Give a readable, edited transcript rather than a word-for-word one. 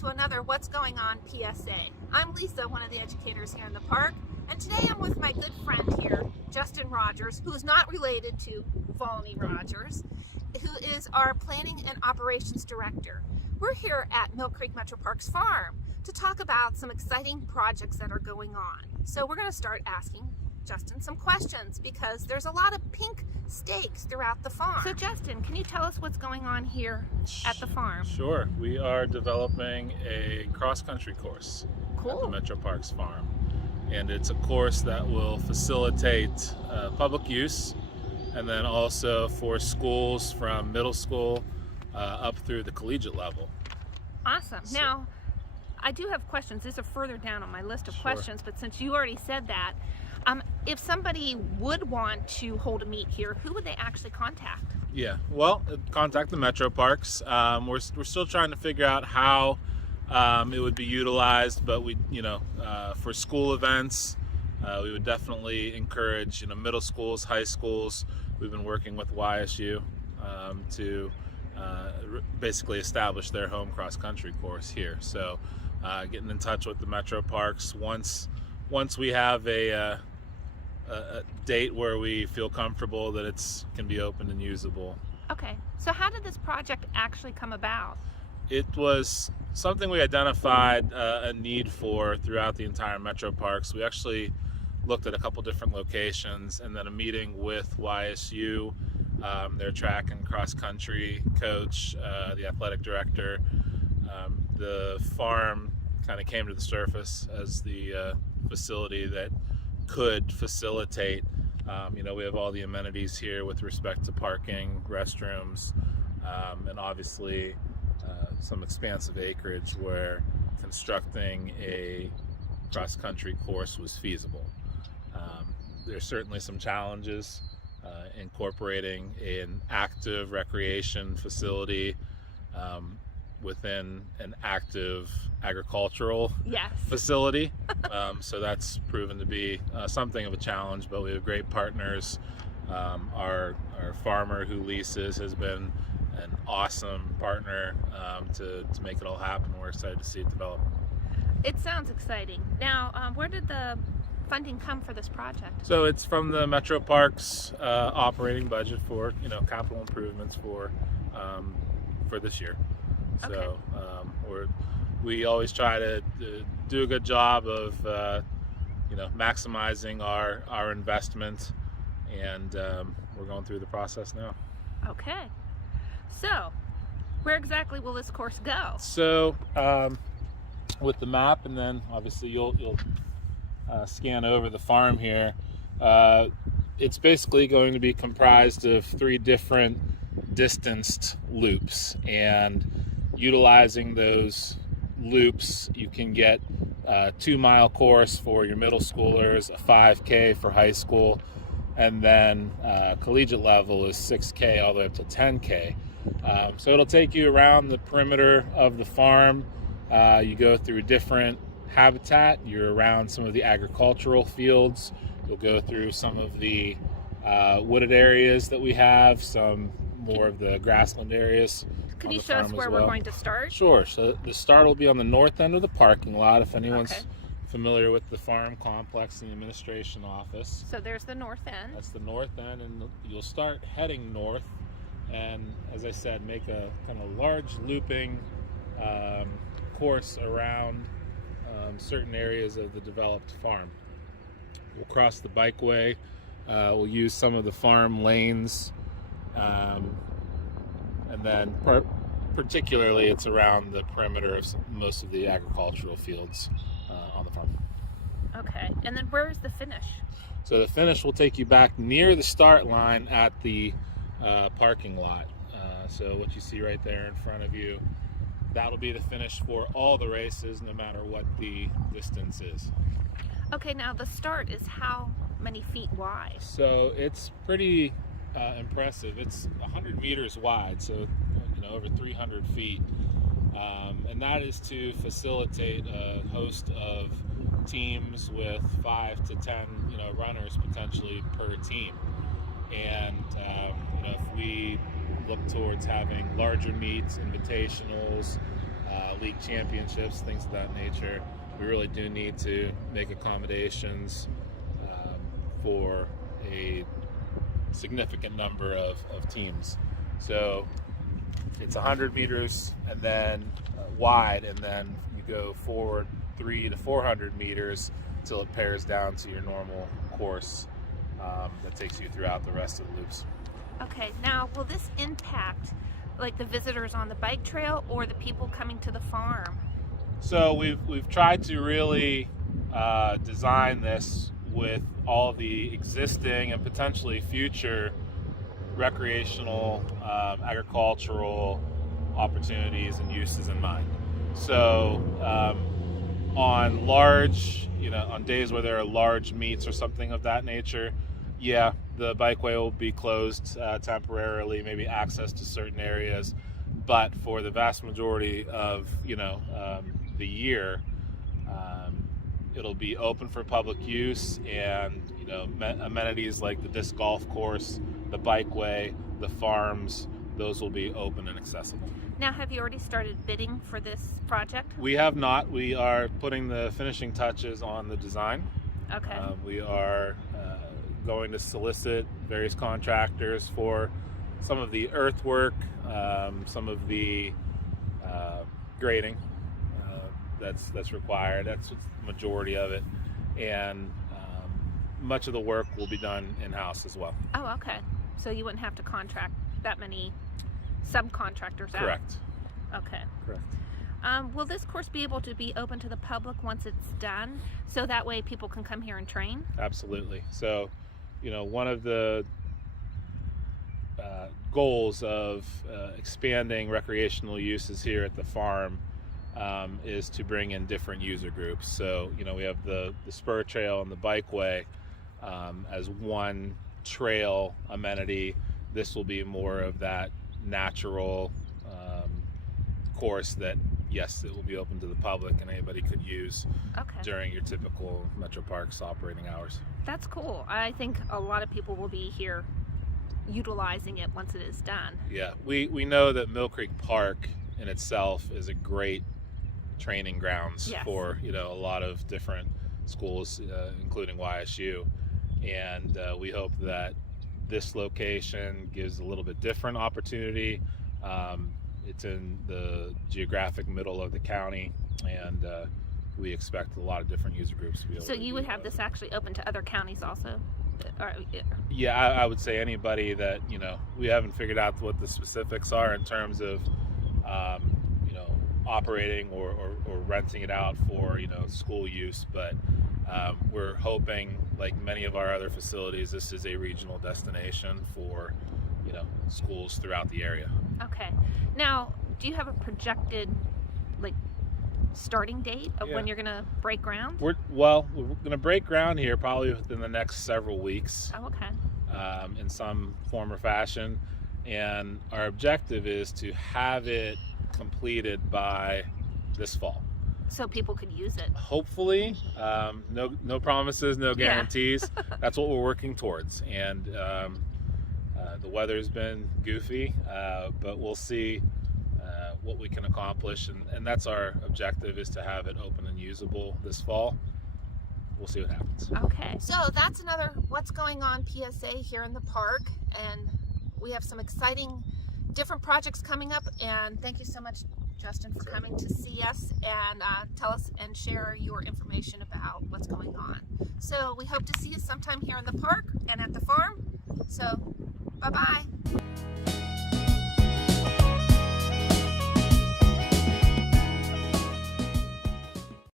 to another What's Going On PSA. I'm Lisa, one of the educators here in the park, and today I'm with my good friend here, Justin Rogers, who is not related to Volney Rogers, who is our Planning and Operations Director. We're here at Mill Creek Metro Parks Farm to talk about some exciting projects that are going on. So we're going to start asking Justin some questions because there's a lot of pink stakes throughout the farm. So Justin, can you tell us what's going on here at the farm? Sure. We are developing a cross-country course at the Metro Parks Farm. And it's a course that will facilitate public use, and then also for schools from middle school up through the collegiate level. Awesome. So, now, I do have questions. These are further down on my list of questions, but since you already said that, if somebody would want to hold a meet here, who would they actually contact? Yeah, well, contact the Metro Parks. We're still trying to figure out how it would be utilized, but for school events, we would definitely encourage middle schools, high schools. We've been working with YSU to basically establish their home cross-country course here. So getting in touch with the Metro Parks once we have a date where we feel comfortable that it can be open and usable. Okay, so how did this project actually come about? It was something we identified a need for throughout the entire Metro Parks. We actually looked at a couple different locations, and then a meeting with YSU, their track and cross-country coach, the athletic director. The farm kind of came to the surface as the facility that could facilitate. We have all the amenities here with respect to parking, restrooms, and obviously some expansive acreage where constructing a cross-country course was feasible. There's certainly some challenges incorporating an active recreation facility within an active agricultural facility. So that's proven to be something of a challenge, but we have great partners. Our farmer who leases has been an awesome partner to make it all happen. We're excited to see it develop. It sounds exciting. Now, where did the funding come for this project? So it's from the Metro Parks operating budget for capital improvements for this year. So we always try to do a good job of maximizing our investment, and we're going through the process now. Okay, so where exactly will this course go? So with the map, and then obviously you'll scan over the farm here. It's basically going to be comprised of 3 different distanced loops, and utilizing those loops, you can get a 2-mile course for your middle schoolers, a 5K for high school, and then collegiate level is 6K all the way up to 10K. So it'll take you around the perimeter of the farm. You go through different habitat. You're around some of the agricultural fields. You'll go through some of the wooded areas that we have, some more of the grassland areas. Can you show us where we're going to start? Sure. So the start will be on the north end of the parking lot, if anyone's familiar with the farm complex and the administration office. So there's the north end. That's the north end, and you'll start heading north, and as I said, make a kind of large looping course around certain areas of the developed farm. We'll cross the bikeway. We'll use some of the farm lanes, and then particularly it's around the perimeter of most of the agricultural fields on the farm. Okay, and then where is the finish? So the finish will take you back near the start line at the parking lot. So what you see right there in front of you, that'll be the finish for all the races, no matter what the distance is. Okay, now the start is how many feet wide? So it's pretty impressive. It's 100 meters wide, so over 300 feet. And that is to facilitate a host of teams with 5 to 10 runners potentially per team. And if we look towards having larger meets, invitationals, league championships, things of that nature, we really do need to make accommodations for a significant number of teams. So it's 100 meters and then wide, and then you go forward 300 to 400 meters until it pairs down to your normal course that takes you throughout the rest of the loops. Okay, now will this impact like the visitors on the bike trail or the people coming to the farm? So we've tried to really design this with all the existing and potentially future recreational, agricultural opportunities and uses in mind. So on large, on days where there are large meets or something of that nature, yeah, the bikeway will be closed temporarily, maybe access to certain areas. But for the vast majority of the year, it'll be open for public use, and amenities like the disc golf course, the bikeway, the farms, those will be open and accessible. Now, have you already started bidding for this project? We have not. We are putting the finishing touches on the design. Okay. We are going to solicit various contractors for some of the earthwork, some of the grading that's required. That's the majority of it, and much of the work will be done in-house as well. Oh, okay. So you wouldn't have to contract that many subcontractors out? Correct. Okay. Correct. Will this course be able to be open to the public once it's done, so that way people can come here and train? Absolutely. So, one of the goals of expanding recreational uses here at the farm is to bring in different user groups. So, we have the spur trail and the bikeway as one trail amenity. This will be more of that natural course that, yes, it will be open to the public and anybody could use during your typical Metro Parks operating hours. That's cool. I think a lot of people will be here utilizing it once it is done. Yeah, we know that Mill Creek Park in itself is a great training grounds for a lot of different schools, including YSU, and we hope that this location gives a little bit different opportunity. It's in the geographic middle of the county, and we expect a lot of different user groups to be able to. So you would have this actually open to other counties also? Yeah, I would say anybody that, we haven't figured out what the specifics are in terms of, operating or renting it out for, school use, but we're hoping, like many of our other facilities, this is a regional destination for, schools throughout the area. Okay. Now, do you have a projected, starting date of when you're going to break ground? We're going to break ground here probably within the next several weeks. Oh, okay. In some form or fashion, and our objective is to have it completed by this fall. So people could use it. Hopefully. No promises, no guarantees. That's what we're working towards, and the weather's been goofy, but we'll see what we can accomplish, and that's our objective, is to have it open and usable this fall. We'll see what happens. Okay. So that's another What's Going On PSA here in the park, and we have some exciting different projects coming up, and thank you so much, Justin, for coming to see us and tell us and share your information about what's going on. So we hope to see you sometime here in the park and at the farm. So bye-bye.